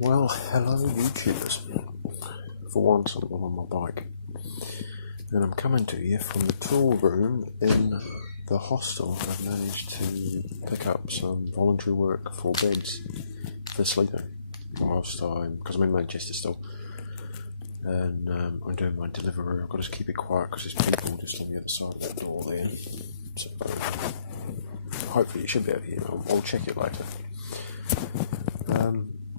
Well, hello YouTubers. For once I'm on my bike. And I'm coming to you from the tool room in the hostel. I've managed to pick up some voluntary work for beds for sleeping whilst because I'm in Manchester still. And I'm doing my delivery. I've got to keep it quiet because there's people just on the other side of that door there. So hopefully you should be able to hear. I'll check it later.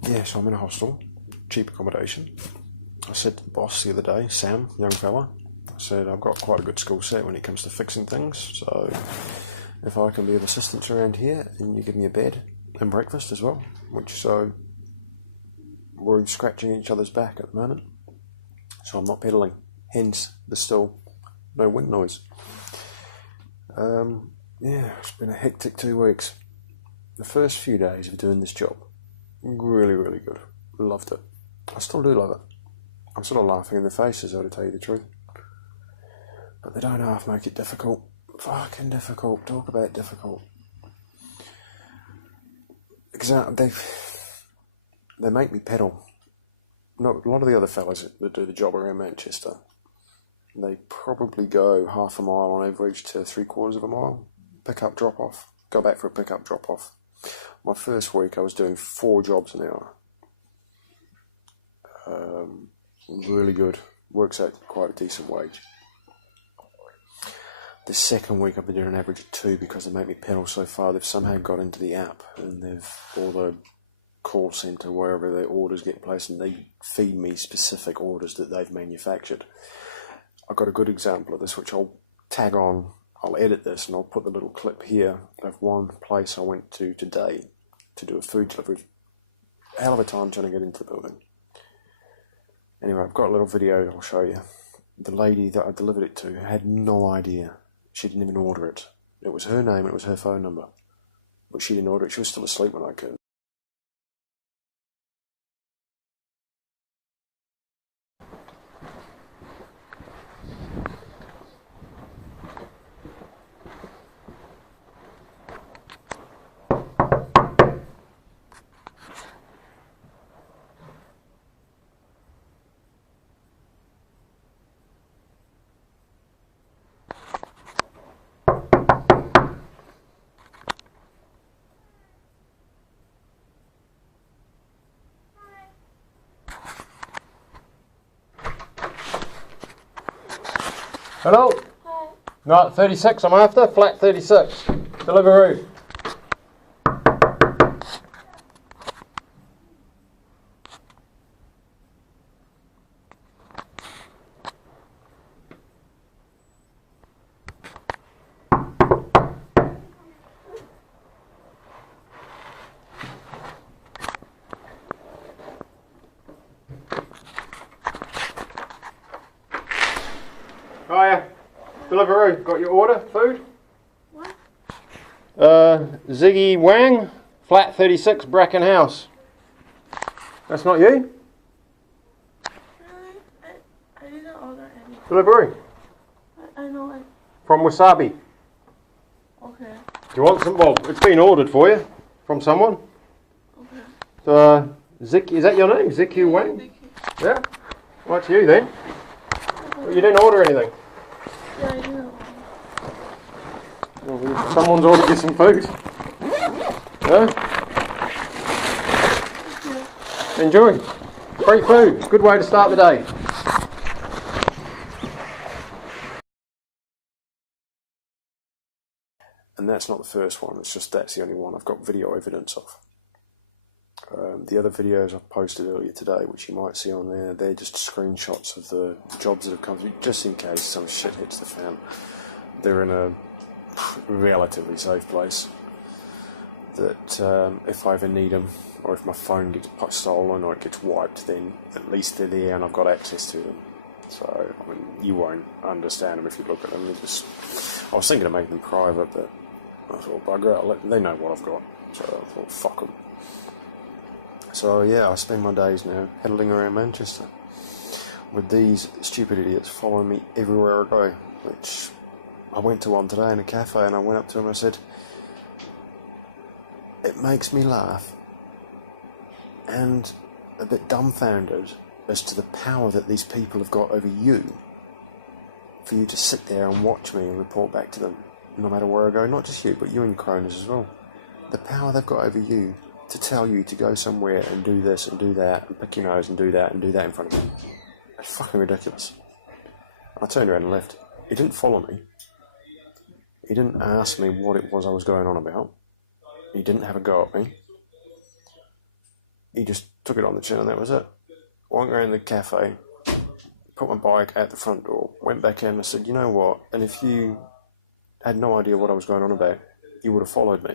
Yeah, so I'm in a hostel, cheap accommodation. I said to the boss the other day, Sam, young fella, I said I've got quite a good skill set when it comes to fixing things, so if I can be of assistance around here and you give me a bed and breakfast as well, we're scratching each other's back at the moment, so I'm not pedalling, hence there's still no wind noise. Yeah, it's been a hectic 2 weeks. The first few days of doing this job, really good. Loved it. I still do love it. I'm sort of laughing in the faces, though, to tell you the truth. But they don't half make it difficult. Fucking difficult. Talk about difficult. Exactly. They make me pedal. No, a lot of the other fellas that do the job around Manchester, they probably go half a mile on average to 3/4 of a mile. Pick up, drop off. Go back for a pick up, drop off. My first week I was doing 4 jobs an hour. Really good. Works out quite a decent wage. The second week I've been doing an average of 2 because they make me pedal so far. They've somehow got into the app and or the call centre, wherever their orders get placed, and they feed me specific orders that they've manufactured. I've got a good example of this which I'll tag on. I'll edit this and I'll put the little clip here of one place I went to today to do a food delivery. Hell of a time trying to get into the building. Anyway, I've got a little video I'll show you. The lady that I delivered it to had no idea. She didn't even order it. It was her name, it was her phone number. But she didn't order it. She was still asleep when I came. Hello? Hi. Right, 36 I'm after, flat 36. Deliveroo. Hiya. Deliveroo, got your order, food? What? Ziggy Wang, flat 36 Bracken House. That's not you? Really? I didn't order any. Deliveroo. I know it. From Wasabi. Okay. Do you want some? Well, it's been ordered for you from someone. Okay. So, Zik, is that your name? Ziggy Wang? Thank you. Yeah? Well, it's you then. Well, you didn't order anything. Yeah, I didn't. Well, someone's ordered you some food. Yeah? Yeah. Enjoy. Free food. Good way to start the day. And that's not the first one, it's just that's the only one I've got video evidence of. The other videos I've posted earlier today, which you might see on there, they're just screenshots of the jobs that have come through, just in case some shit hits the fan. They're in a relatively safe place that if I ever need them, or if my phone gets stolen or it gets wiped, then at least they're there and I've got access to them. So, I mean, you won't understand them if you look at them. I was thinking of making them private, but I thought, bugger it, they know what I've got. So I thought, fuck them. So yeah, I spend my days now pedaling around Manchester with these stupid idiots following me everywhere I go. Which I went to one today in a cafe and I went up to him and I said, it makes me laugh and a bit dumbfounded as to the power that these people have got over you, for you to sit there and watch me and report back to them, no matter where I go, not just you, but you and your cronies as well. The power they've got over you to tell you to go somewhere and do this and do that, and pick your nose and do that in front of me. It's fucking ridiculous. I turned around and left. He didn't follow me. He didn't ask me what it was I was going on about. He didn't have a go at me. He just took it on the chin and that was it. Went around the cafe, put my bike out the front door, went back in and said, you know what, and if you had no idea what I was going on about, you would have followed me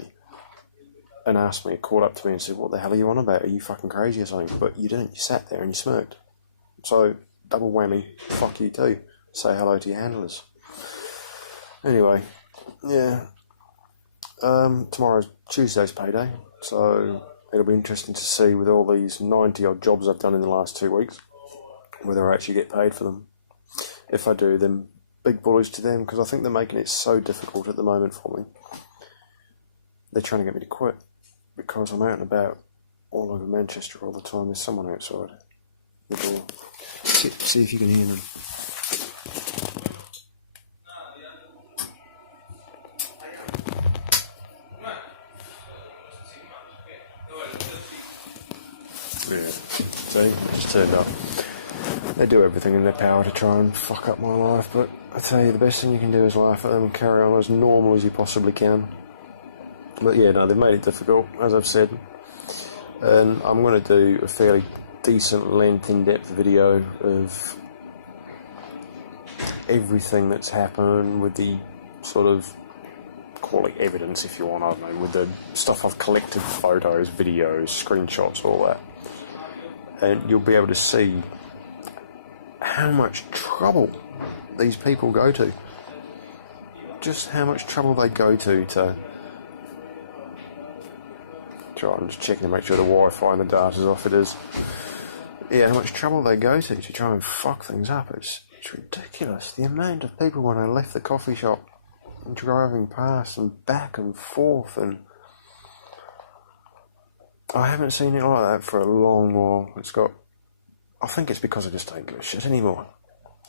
and asked me, called up to me and said, what the hell are you on about? Are you fucking crazy or something? But you didn't. You sat there and you smirked. So, double whammy, fuck you too. Say hello to your handlers. Anyway, yeah. Tomorrow's Tuesday's payday, so it'll be interesting to see with all these 90 odd jobs I've done in the last 2 weeks, whether I actually get paid for them. If I do, then big bullies to them, because I think they're making it so difficult at the moment for me. They're trying to get me to quit, because I'm out and about all over Manchester all the time. There's someone outside the door. See if you can hear them. Yeah, see, just turned up. They do everything in their power to try and fuck up my life, but I tell you, the best thing you can do is laugh at them and carry on as normal as you possibly can. But yeah, no, they've made it difficult, as I've said. And I'm going to do a fairly decent length, in-depth video of everything that's happened with the sort of, call it evidence if you want, I don't know, with the stuff I've collected, photos, videos, screenshots, all that. And you'll be able to see how much trouble these people go to. Just how much trouble they go to try. I'm just checking to make sure the Wi-Fi and the data's off. It is. Yeah, how much trouble they go to try and fuck things up. It's ridiculous. The amount of people when I left the coffee shop driving past and back and forth, and I haven't seen it like that for a long while. I think it's because I just don't give a shit anymore.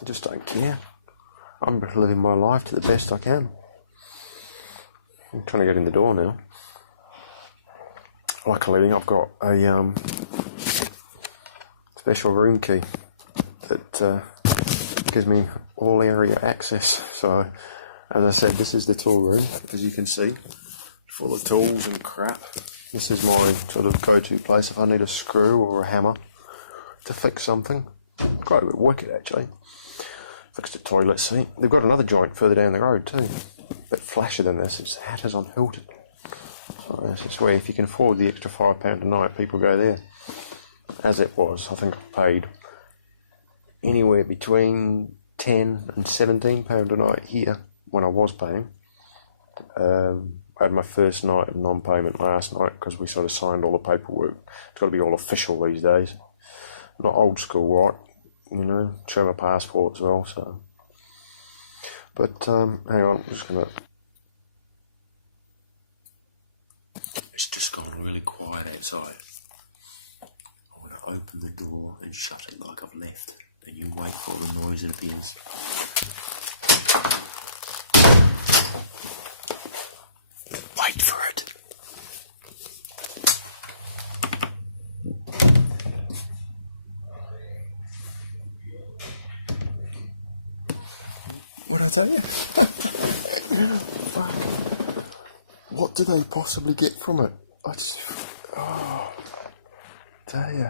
I just don't care. I'm living my life to the best I can. I'm trying to get in the door now. Luckily, I've got a special room key that gives me all area access. So, as I said, this is the tool room, as you can see, full of tools and crap. This is my sort of go-to place if I need a screw or a hammer to fix something. Quite a bit wicked, actually. Fixed a toilet seat. They've got another joint further down the road too, a bit flashier than this. It's Hatters on Hilton. So it's where if you can afford the extra £5 a night, people go there. As it was, I think I paid anywhere between £10 and £17 a night here when I was paying. I had my first night of non-payment last night because we sort of signed all the paperwork. It's got to be all official these days. Not old school, right? You know, show my passport as well, so. But, hang on, I'm just gonna. It's just gone really quiet outside. I'm gonna open the door and shut it like I've left, and you wait for the noise that appears. Wait for it. What'd I tell you? Fuck. What do they possibly get from it? I just... Oh... Tell you.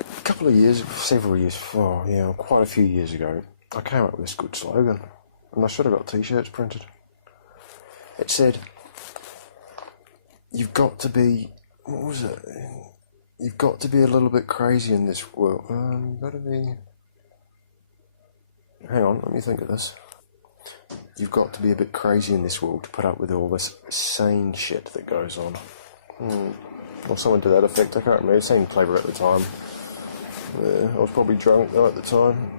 A couple of years, several years, quite a few years ago, I came up with this good slogan. And I should have got t-shirts printed. It said, you've got to be... What was it? You've got to be a little bit crazy in this world. You've got to be... Hang on, let me think of this. You've got to be a bit crazy in this world to put up with all this sane shit that goes on. Or something to that effect, I can't remember. It seemed clever at the time. Yeah, I was probably drunk though at the time.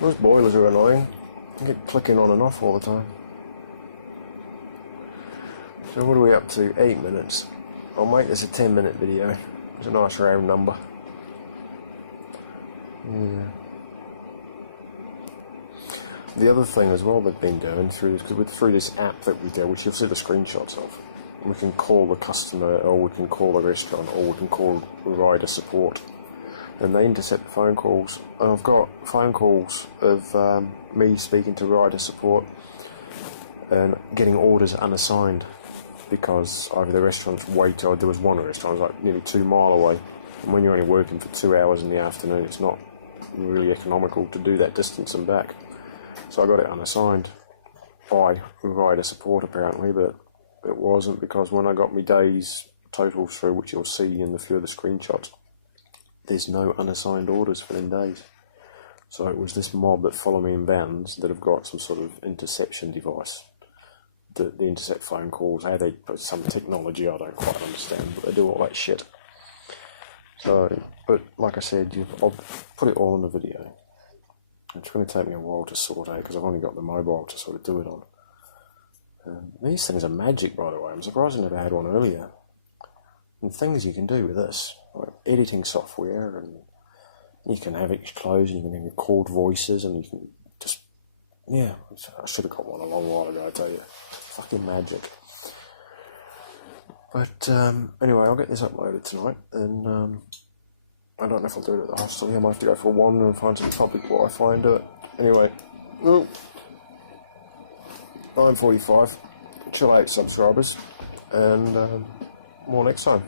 Those boilers are annoying. They get clicking on and off all the time. So what are we up to? 8 minutes. I'll make this a 10-minute video. It's a nice round number. Yeah. The other thing as well they've been doing through this app that we do, which you'll see the screenshots of, we can call the customer, or we can call the restaurant, or we can call rider support, and they intercept phone calls. And I've got phone calls of me speaking to rider support and getting orders unassigned because either the restaurant's or there was one restaurant like nearly 2 miles away, and when you're only working for 2 hours in the afternoon, it's not really economical to do that distance and back. So I got it unassigned by rider support apparently, but it wasn't, because when I got my days totals through, which you'll see in a few of the screenshots, there's no unassigned orders for them days. So it was this mob that follow me in vans that have got some sort of interception device that they intercept phone calls. How they put some technology I don't quite understand, but they do all that shit. So, but like I said, I'll put it all in the video. It's going to take me a while to sort out because I've only got the mobile to sort of do it on. These things are magic, by the way. I'm surprised I never had one earlier. And things you can do with this, like editing software, and you can have it closed, and you can record voices, and you can just, yeah, I should have got one a long while ago, I tell you. Fucking magic. But anyway, I'll get this uploaded tonight, and I don't know if I'll do it at the hostel. I might have to go for a wander and find some public Wi-Fi and do it. Anyway, 9:45. Chill out, subscribers, and more next time.